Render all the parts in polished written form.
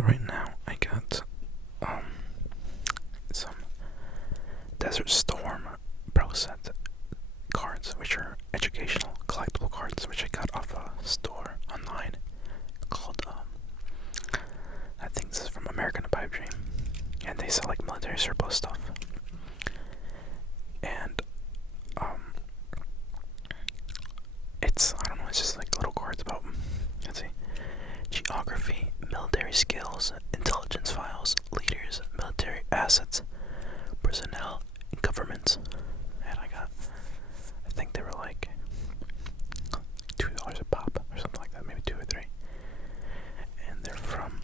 So right now I got some Desert Storm Pro Set cards, which are educational collectible cards, which I got off a store online called I think this is from American Pipe Dream, and they sell like military surplus stuff. And it's, I don't know, it's just like little cards about, let's see, geography, military skills, intelligence files, leaders, military assets, personnel, and governments. And I think they were like $2 a pop or something like that, maybe 2 or 3. And they're from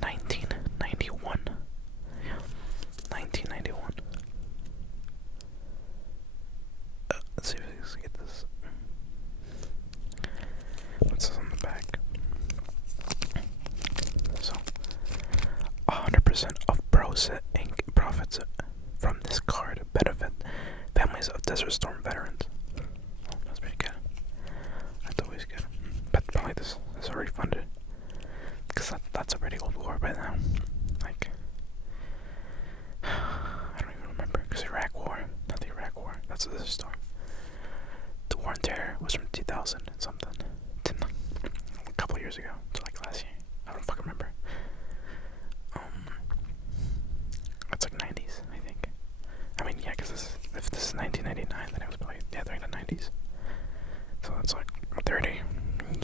1991. Yeah, 1991. Let's see if we can get this. What's this on the back? So, 100% of Proset Inc. profits from this card benefit families of Desert Storm veterans. Oh, that's pretty good. That's always good. But probably this is already funded, because that's a pretty old war by now. Like, I don't even remember, because Iraq War, not the Iraq War, that's a Desert Storm. The War on Terror was from 2000 and something, a couple years ago, so like last year. I don't fucking remember. That's like 90s, I think. I mean, yeah, because if this is 1999, then it was probably, yeah, during the 90s. So that's like 30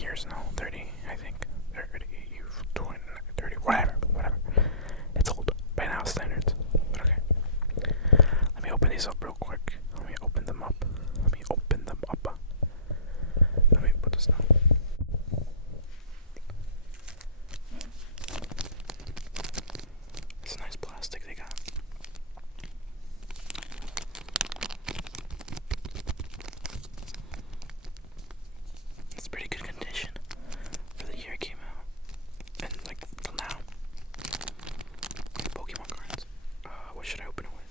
years now, 30, I think. 30, 20, 30, whatever. It's old by now standards. But okay. Let me open these up real quick. Let me open them up. Let me put this down. It's nice plastic they got. It's pretty good condition for the year it came out. And like till now. Pokemon cards. What should I open it with?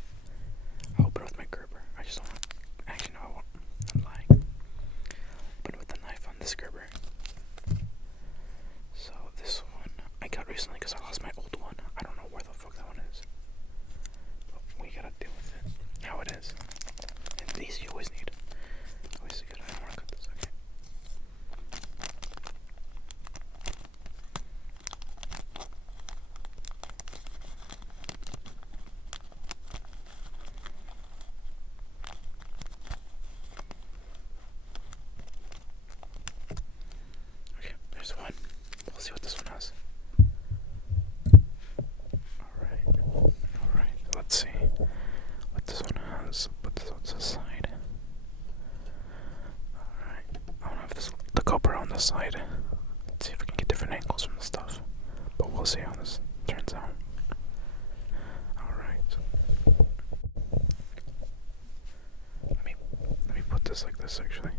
I'll open it with my Gerber. I just don't want. Actually, no, I won't. I'm lying. Open it with the knife on this Gerber. So this one I got recently because I lost my old one. I don't know where the fuck that one is. But we gotta deal with it. How it is. And these you always need. Always good. I don't want to cut this. Okay. Okay, there's one. We'll see what this one has. Alright, let's see what this one has. Put this on the side. Alright, I don't have the GoPro on the side. Let's see if we can get different angles from the stuff. But we'll see how this turns out. Alright. Let me put this like this actually.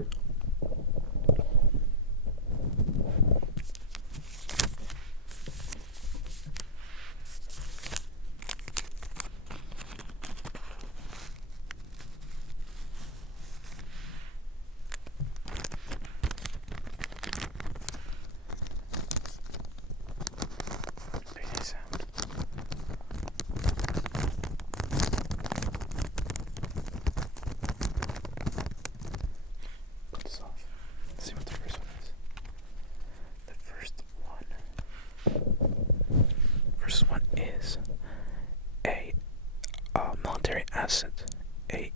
Military asset, a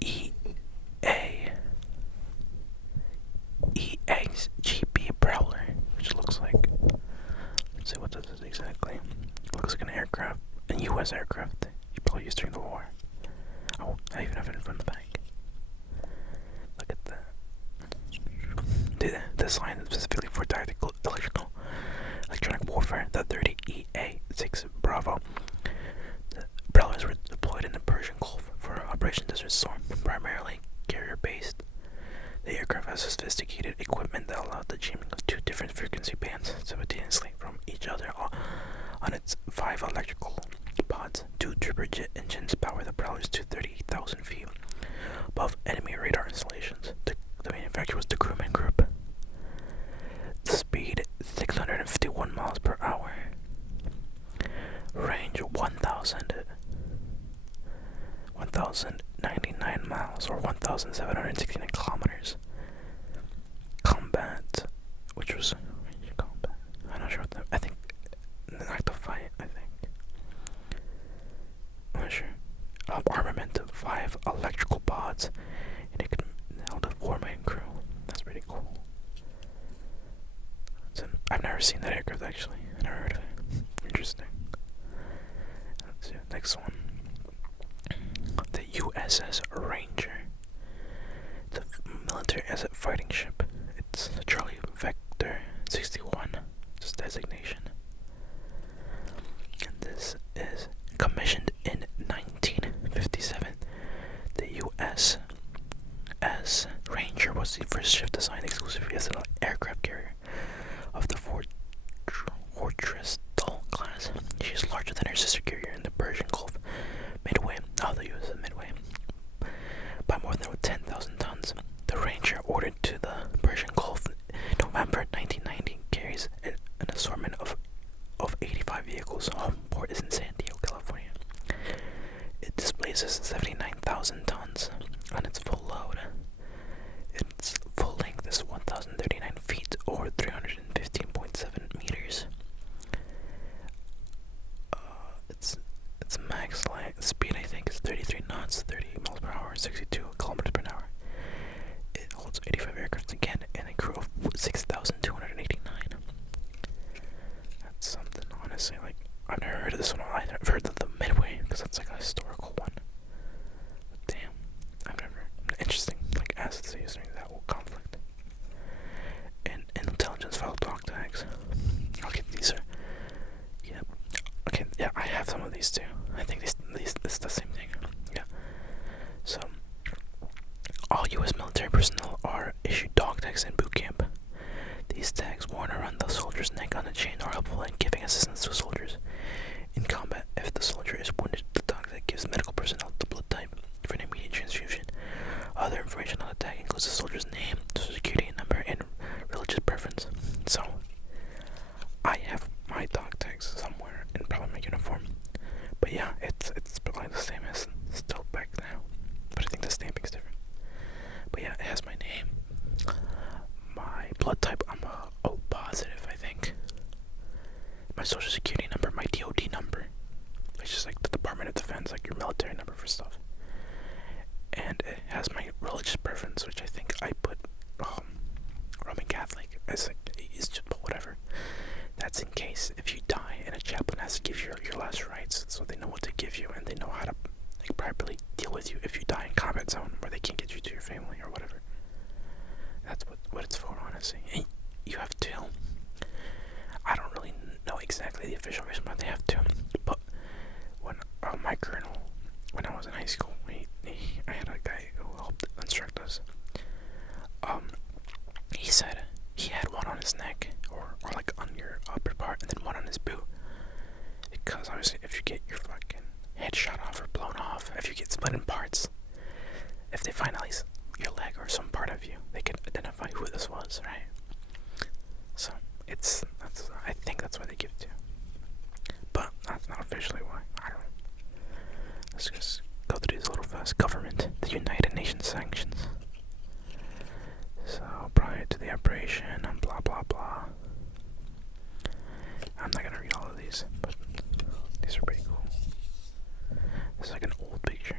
EA's GP Prowler, which looks like, let's see what this is exactly. It looks like an aircraft, a U.S. aircraft you probably used during the war. Oh, I even have it in front of the bag. Look at that. This line is specifically for tactical electronic warfare, the 30 EA-6 Bravo. The Prowlers were deployed in the Persian Gulf for Operation Desert Storm, primarily carrier-based. The aircraft has sophisticated equipment that allowed the jamming of 2 different frequency bands simultaneously from each other on its 5 electrical pods. 2 turbojet engines power the Prowlers to 30,000 feet above enemy radar installations. The manufacturer was the Crewman Group. 1,769 kilometers. Combat, which was combat. I'm not sure what that. I think an active fight. I think. I'm not sure. Armament of 5 electrical pods, and it could held a 4-man crew. That's pretty cool. I've never seen that aircraft actually. I never heard of it. Interesting. Let's see. Next one. The USS Ranger. The military asset fighting ship. It's Charlie Vector 61. It's designation. And this is commissioned in 1957. The USS Ranger was the first ship designed exclusively as an aircraft carrier of the Fortress class. She is larger than her sister carrier in the Persian Gulf, Midway, the USS Midway, by more than 10,000 tons. The Ranger, ordered to the Persian Gulf in November 1990, carries an assortment of 85 vehicles. Home port is in San Diego, California. It displaces 79,000 tons on its full load. Its full length is 1,039 feet, or 315.7 meters. Its max speed, I think, is 33 knots, 30 miles per hour, 62 kilometers per hour. It holds 85 aircraft again, and a crew of 6,289. That's something, honestly. Like, I've never heard of this one either. I've heard of the Midway, because that's like a historical one. But damn, I've never. Interesting, like, assets used during that whole conflict. And intelligence file dog tags. Okay, these are. Yep. Okay, yeah, I have some of these too. I think these it's the same thing. Yeah. So, all U.S. military personnel are issued dog tags in boot camp. These tags, worn around the soldier's neck on a chain, are helpful in giving assistance to soldiers in combat. If the soldier is wounded, the dog tag gives medical personnel the blood type for an immediate transfusion. Other information on the tag includes the soldier's name, social security number, and religious preference. So, I have my dog tags somewhere in probably my uniform. But yeah, it's probably the same as still back now. But I think the stamping's different. But yeah, it has my name, my blood type. I'm a O positive, I think. My social security number, my DOD number, which is like the Department of Defense, like your military number for stuff. And it has my religious preference, which I think I put Roman Catholic. It's just whatever. That's in case if you die and a chaplain has to give you your last rites, so they know what to give you and they know how to like properly deal with you if you die in combat zone where they can't get you to your family or whatever. That's what it's for, honestly. And you have to. I don't really know exactly the official reason why they have to, but when my colonel, when I was in high school, I had a guy who helped instruct us. He said he had one on his neck or like on your upper part and then one on his boot. Because obviously if you get your fucking head shot off or blown off, if you get split in parts, if they find at least your leg or some part of you, they can identify who this was, right? So I think that's why they give it to you. But that's not officially why. I don't know. Let's just go through these a little fast. Government, the United Nations sanctions. So prior to the operation and blah blah blah. I'm not gonna read all of these, but these are pretty cool. This is like an old picture.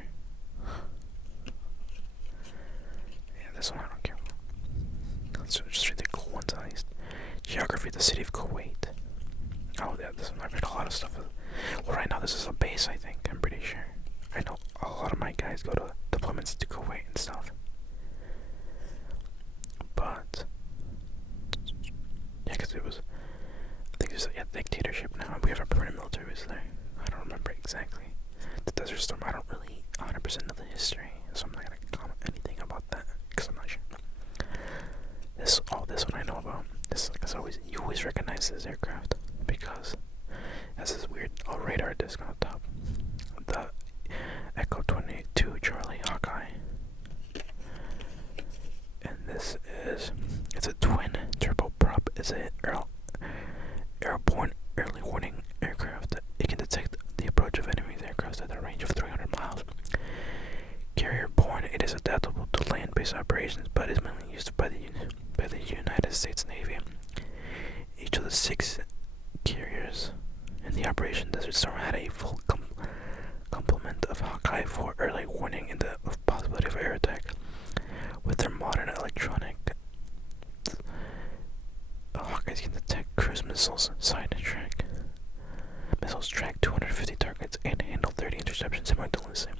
Yeah, this one I don't care for. Let's just read the cool ones at least. Geography of the city of Kuwait. Oh, yeah, this one I've read a lot of stuff. Well, right now this is a base, I think. I'm pretty sure. I know a lot of my guys go to deployments to Kuwait and stuff. But yeah, because it was, I think there's a dictatorship now. We have a permanent military base there. I don't remember exactly. The Desert Storm, I don't really 100% know the history, so I'm not gonna comment anything about that because I'm not sure. This one I know about. This, because you always recognize this aircraft because it has this weird radar disc on the top. The Echo 22 Charlie Hawkeye. And this it's a twin turboprop. It's an airborne early warning aircraft. It can detect the approach of enemy aircraft at a range of 300 miles. Carrier borne, it is adaptable to land rockets can detect cruise missiles, sidetrack. Missiles track 250 targets and handle 30 interceptions simultaneously.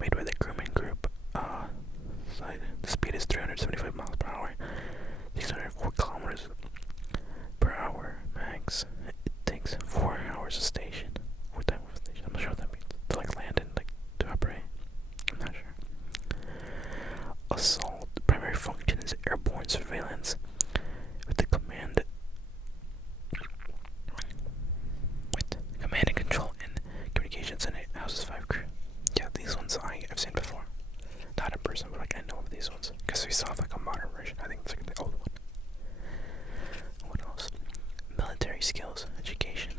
Made by the Grumman Group. The speed is 375 miles per hour, 604 kilometers per hour max. It takes 4 hours a station. What time of station? I'm not sure what that means. To like land and like to operate. I'm not sure. Assault. The primary function is airborne surveillance with the command and control and communications, and it houses 5 crew. Yeah, these ones I've seen before. Not in person, but like I know of these ones because we saw like a modern version. I think it's like the old one. What else? Military skills, education.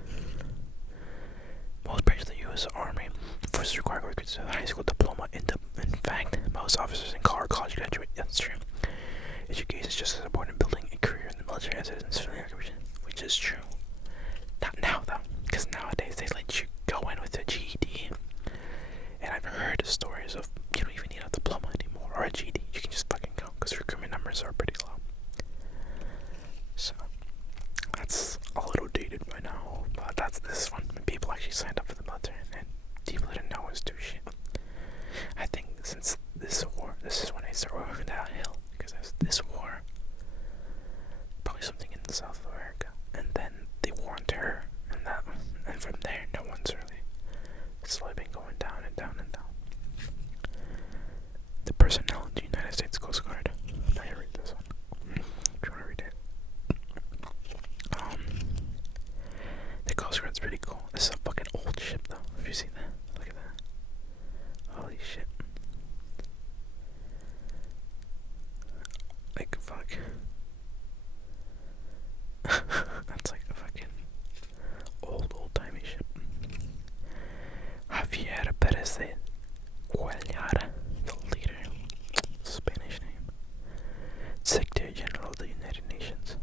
Most branches of the U.S. Army forces require graduates with a high school diploma. In fact, most officers in college graduate. That's true. Education is just as important in building a career in the military as it is in civilian occupation, which is true. Not now though, because nowadays they let you go in with a GED. And I've heard stories of you don't even need a diploma anymore or a GED. You can just fucking go because recruitment numbers are pretty low. So that's a little dated by now, but this is when people actually signed up for the military and people didn't know it was too shit. I think since this war, this is when I started working downhill because there's this war, probably something in South America, and then the war on terror, and from there, no one's really slowly been going down and down and down. The personnel in the United States Coast Guard. Now you read this one. If you want to read it. The Coast Guard's pretty cool. This is a fucking old ship though. Have you seen that? Look at that. Holy shit. Like, fuck. That's like a fucking old-timey ship. Javier Perez de Cuellar, the leader, Spanish name, Secretary General of the United Nations.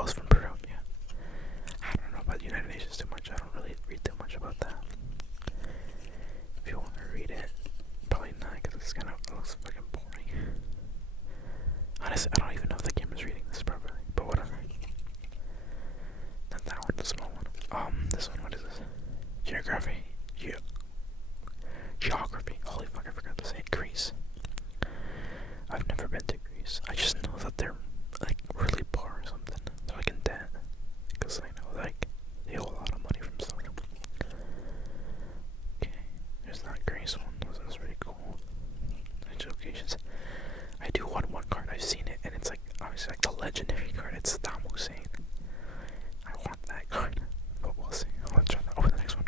It's from Peru, yeah. I don't know about the United Nations too much. I don't really read too much about that. If you want to read it, probably not, because it's kind of looks fucking boring. Honestly, I don't even know if the camera's reading this properly, but whatever. Not that one, the small one. This one, what is this? Geography. Geography. Holy fuck, I forgot to say it. Greece. I've never been to Greece. I just know that they're like really poor or something. They're like in debt. Because I know like they owe a lot of money from stuff. Okay, there's that Greece one. This is really cool. Nice locations. I do want one card. I've seen it, and it's like obviously like the legendary card. It's Saddam Hussein. I want that card, but we'll see. Let's try that over the next one.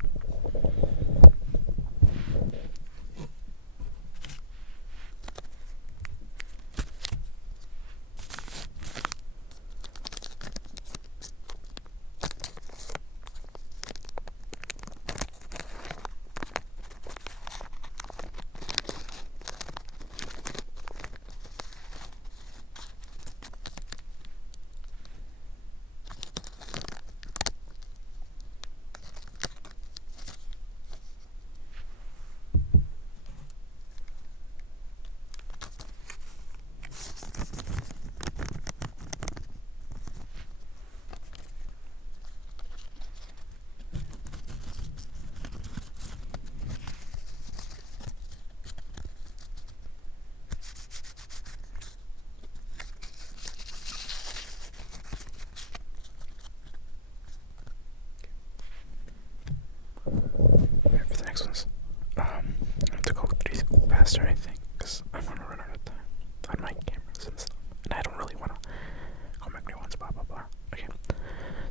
Faster, I think, because I'm gonna run out of time on my cameras and stuff, and I don't really want to go back new ones, blah blah blah. Okay,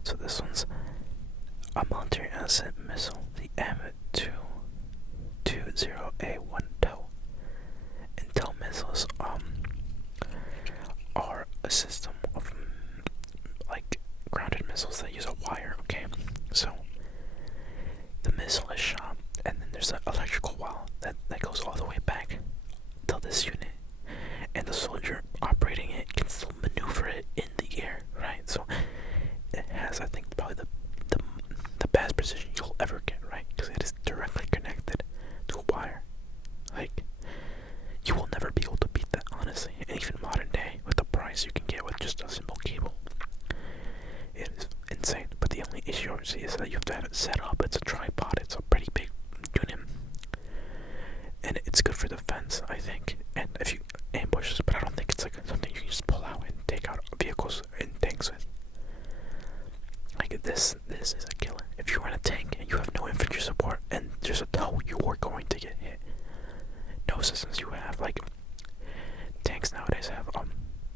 so this one's a military asset missile, the M220A1 TOW. And TOW missiles are a system of like grounded missiles that use a wire. Okay, so the missile is shot, and then there's an electrical wire that goes all the way back to this unit, and the soldier operating it can still maneuver it in the air, right? So it has, I think, probably the best precision you'll ever get, right? Because it is directly connected to a wire. Like, you will never be able to beat that, honestly. And even modern day, with the price you can get with just a simple goes in tanks with. Like this is a killer. If you're in a tank and you have no infantry support and there's a tow, you are going to get hit. No assistance you have. Like tanks nowadays have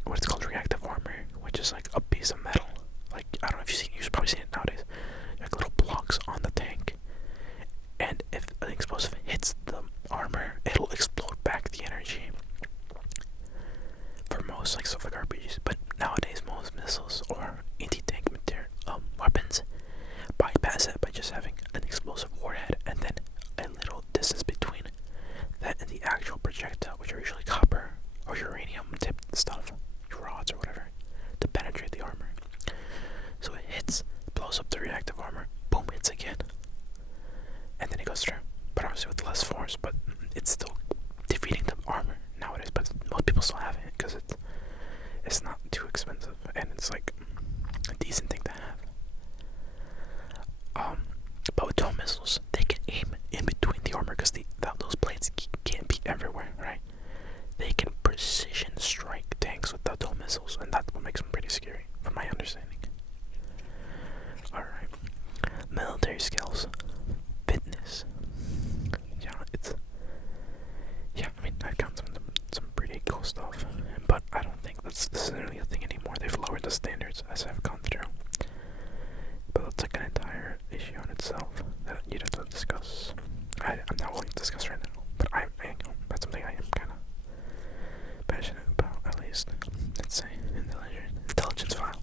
what it's called reactive armor, which is like a piece of metal. Like I don't know if you've probably seen it nowadays. Like little blocks on the tank, and if an explosive hits the armor, it'll explode back the energy. For most like stuff like RPGs, but nowadays most missiles or anti-tank material weapons bypass it by just having an explosive warhead and then a little distance between that and the actual projectile, which are usually copper or uranium tipped stuff, rods or whatever, to penetrate the armor. So it hits, blows up the reactive armor, boom, hits again, and then it goes through. But obviously with less force, but it's still defeating the armor nowadays. But most people still have it because it's not too expensive and it's like a decent thing to have. But with dome missiles, they can aim in between the armor because those blades can't be everywhere, right? They can precision strike tanks with the dome missiles, and that's what makes them pretty scary, from my understanding. Alright. Military skills. Fitness. I mean, I count some pretty cool stuff, but I don't think this isn't really a thing anymore. They've lowered the standards as I've gone through. But that's like an entire issue on itself that you'd have to discuss. I'm not willing to discuss right now, but that's something I am kind of passionate about, at least. Let's say, intelligence file,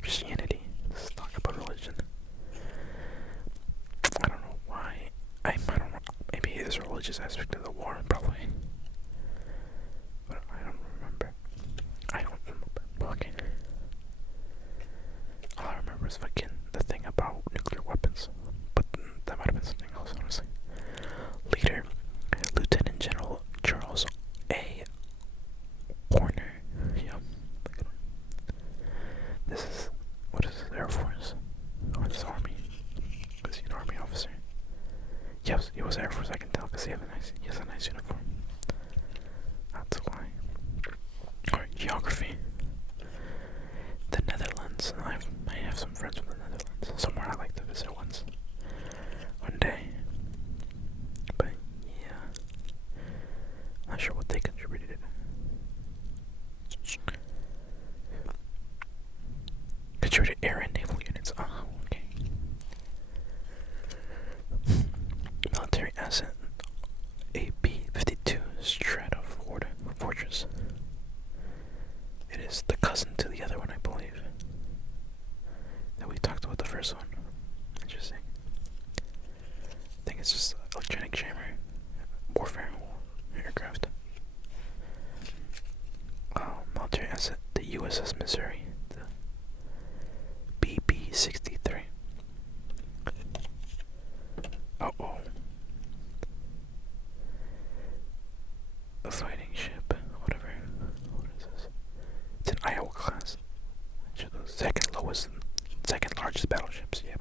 Christianity. Let's talk about religion. I don't know why. I don't know. Maybe there's a religious aspect of the war, probably. But I don't remember. Okay. All I remember is fucking the thing about nuclear weapons. But that might have been something else, honestly. Leader, Lieutenant General Charles A. Horner. Yeah. This is, what is this, Air Force? Or this Army? Is he an Army officer? Yes, he was Air Force, I can tell, because he has a nice uniform. That's why. Alright, geography. The Netherlands. I have some friends from the Netherlands. Somewhere I like to visit one day. But yeah, not sure what they contributed. Contributed air and naval units. Oh, okay. Military asset. AP-52 Stratford Fortress. It is the cousin to the other one, I believe. That we talked about the first one. Interesting. I think it's just electronic jammer. Warfare aircraft. Military asset. The USS Missouri. The BB-63. Uh-oh. A fighting ship. Whatever. What is this? It's an Iowa class. Second largest battleships, yeah.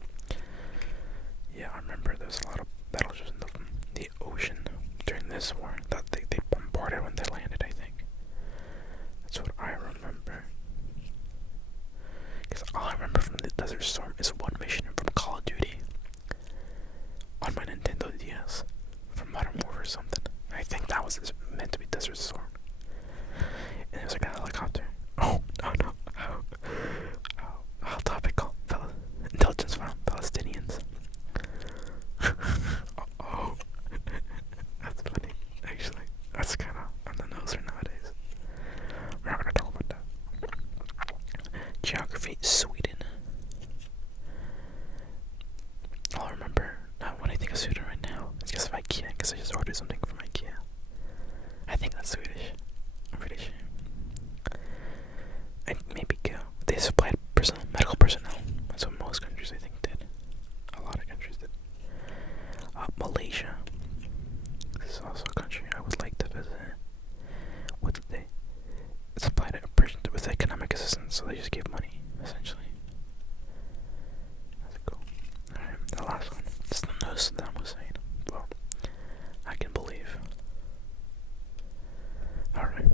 Yeah, I remember there's a lot of battleships in the ocean during this war that they bombarded when they landed, I think. That's what I remember. Because all I remember from the Desert Storm is one mission from Call of Duty on my Nintendo DS from Modern Warfare or something. I think that was meant to be Desert Storm. And it was like a helicopter. Oh, no. How topical. Intelligence from Palestinians. Oh. That's funny, actually. That's kind of on the nose for nowadays. We're not going to talk about that. Geography, Sweden. All I remember, when I think of Sweden right now, it's because of IKEA, because I just ordered something from IKEA. I think that's Swedish. I'm pretty sure. Maybe go. They supplied medical personnel. That's what most countries, I think, did. A lot of countries did. Malaysia. This is also a country I would like to visit. What did they supplied a person with economic assistance, so they just gave money, essentially. That's cool. Alright, the last one. It's the nose that I was saying. Well, I can believe. Alright.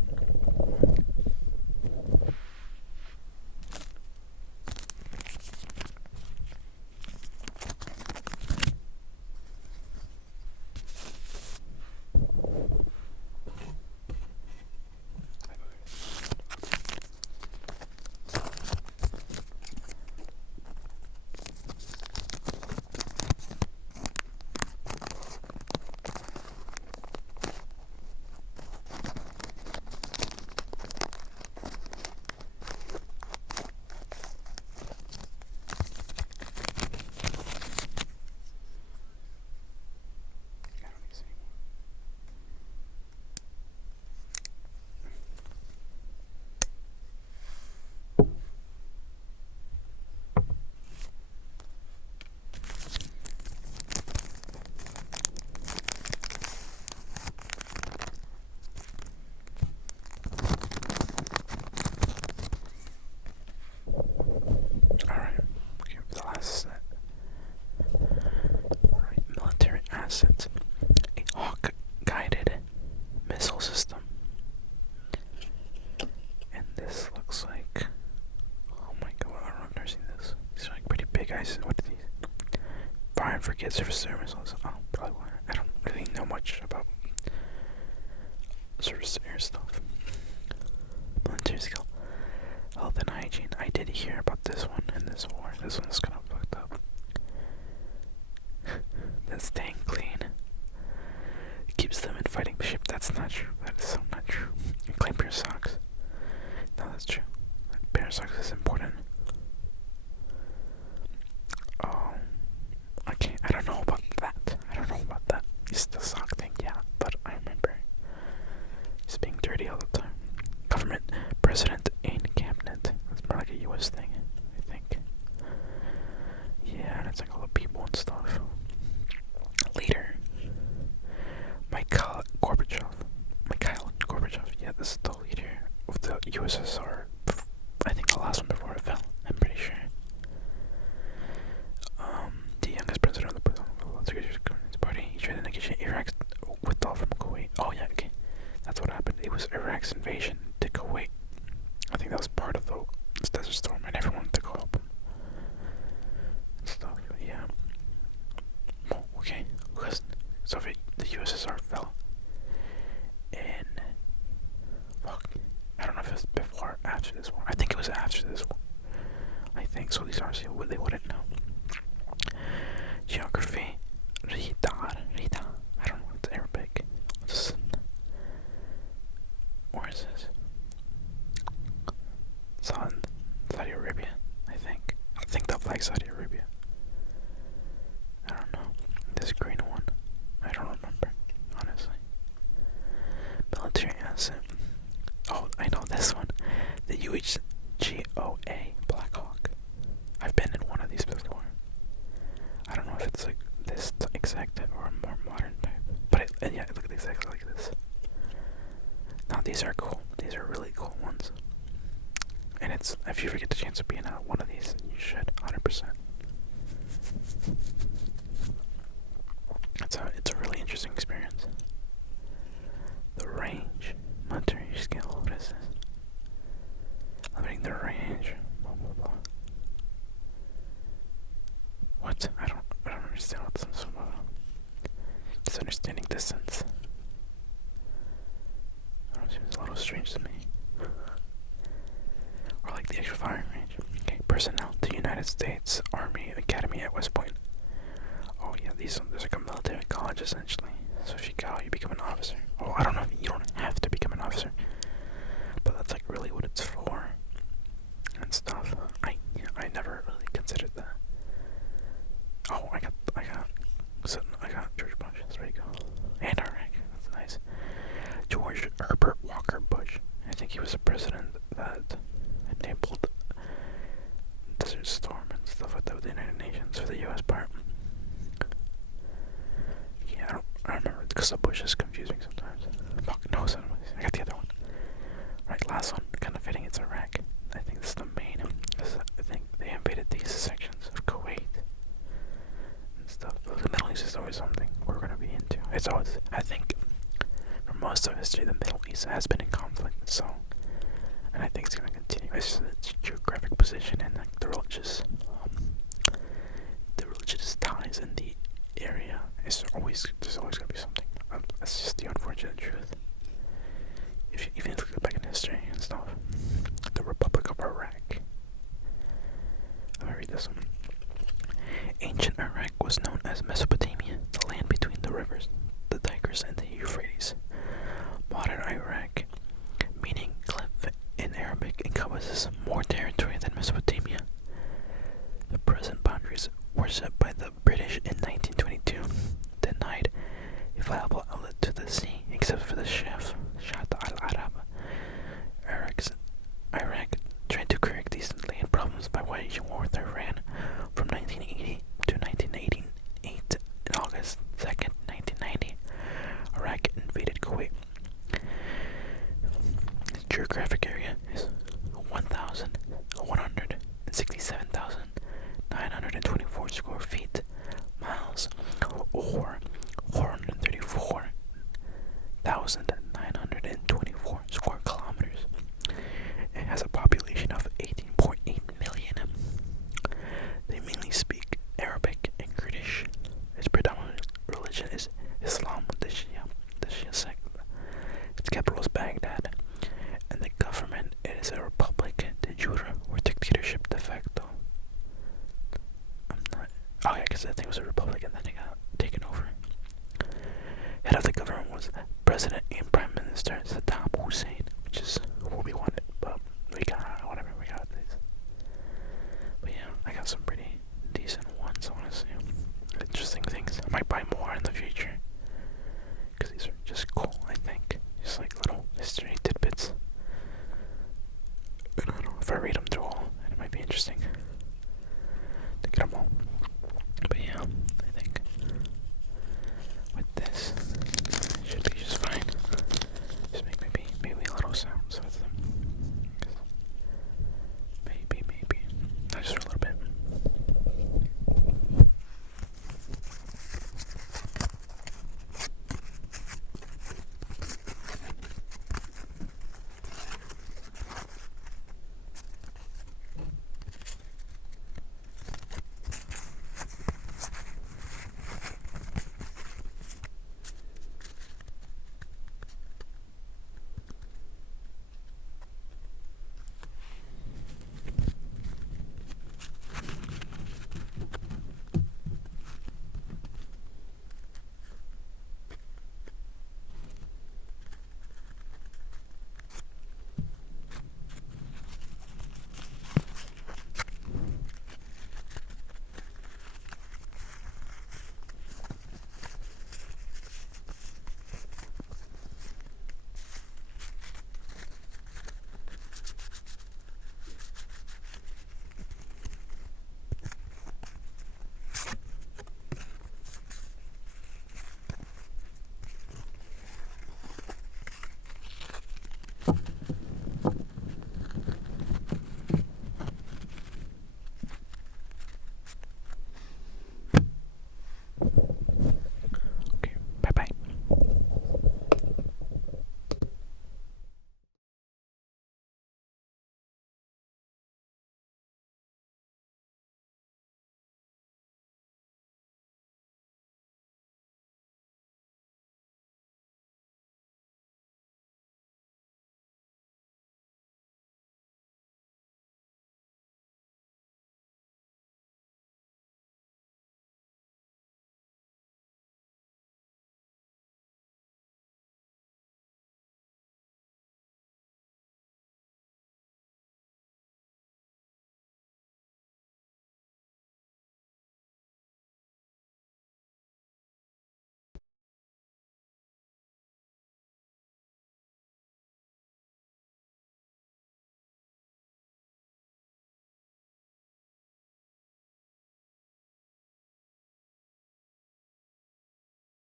assets, a Hawk-guided missile system. And this looks like, oh my god, I don't know if I've never seen this. These are like pretty big guys. What are these? Fire and forget surface air missiles. Oh, probably why. I don't really know much about surface air stuff. Military skill. Health and hygiene. I did hear about this one in this war. This one's kind of fucked up. That's staying clean. It keeps them in fighting shape. That's not true. That is so not true. And clean pair of socks. No, that's true. A pair of socks is important. I don't know about that. I don't know about that. It's the sock thing, yeah. But I remember it's being dirty all the time. Government, president, and cabinet. It's more like a U.S. thing, I think. Yeah, and it's like all the people and stuff. Leader, Mikhail Gorbachev. Yeah, this is the leader of the USSR. I think the last one before it fell. I'm pretty sure. The youngest president of the Communist Party. He tried to negotiate Iraq's withdrawal from Kuwait. Oh yeah, okay. That's what happened. It was Iraq's invasion to Kuwait. I think that was part of the Desert Storm, and everyone wanted to go help him. And stuff, yeah. Oh, okay. Because the USSR fell. And fuck. I don't know if it was before or after this war. I think it was after this war. I think so. These are they wouldn't know. Geography. Rita. I don't know. It's Arabic. Where is this? Saudi Arabia, I think. I think the flag Saudi Arabia. I don't know. This green one. I don't remember, honestly. Military asset. Oh, I know this one. The UHGOA Black Hawk. I've been in one of these before. I don't know if it's like this exact type or a more modern type. But yeah, it looked exactly like this. Now these are cool. These are really cool ones. And if you ever get the chance of being on one of these, you should, 100%. It's a really interesting experience. The range, military skill. What is this? Limiting the range. Blah blah blah. What? I don't understand what this is about. Just understanding distance. Seems a little strange to me. Or like the actual firing range. Okay, personnel. The United States Army Academy at West Point. Oh yeah, there's like a military college essentially. So if you go, you become an officer. Oh, I don't know. You don't have to become an officer, but that's like really what it's for and stuff. I never really considered that. Oh, I got George Bush. That's where you go. And Iraq. That's nice. George Herbert Walker Bush. I think he was a president that enabled Desert Storm and stuff like that with the United Nations for the U.S. part. Yeah, I remember because the Bush is confusing sometimes. Fuck, no, I got the other one. Right, last one. Kind of fitting. It's Iraq. I think this is the main. I think they invaded these sections of Kuwait and stuff. But the Middle East is always something we're gonna be into. It's always, I think, for most of history, the Middle East has been in conflict. So, and I think it's gonna continue. It's just its geographic position and like the religious ties in the area. There's always gonna be something. That's just the unfortunate truth. Even if you look back in history and stuff, the Republic of Iraq. Let me read this one. Ancient Iraq was known as Mesopotamia, the land between the rivers, the Tigris and the Euphrates. Modern Iraq, meaning cliff in Arabic, encompasses more territory than Mesopotamia. The present boundaries were set by the British in 1922, denied a viable outlet to the sea except for the Shah al-Arab. Iraq tried to correct these land problems by waging war with Iran from 1980 to 1988. In August 2nd, 1990, Iraq invaded Kuwait. Its geographic area is 1,167,924 square feet, if I read them through all, it might be interesting to get them all.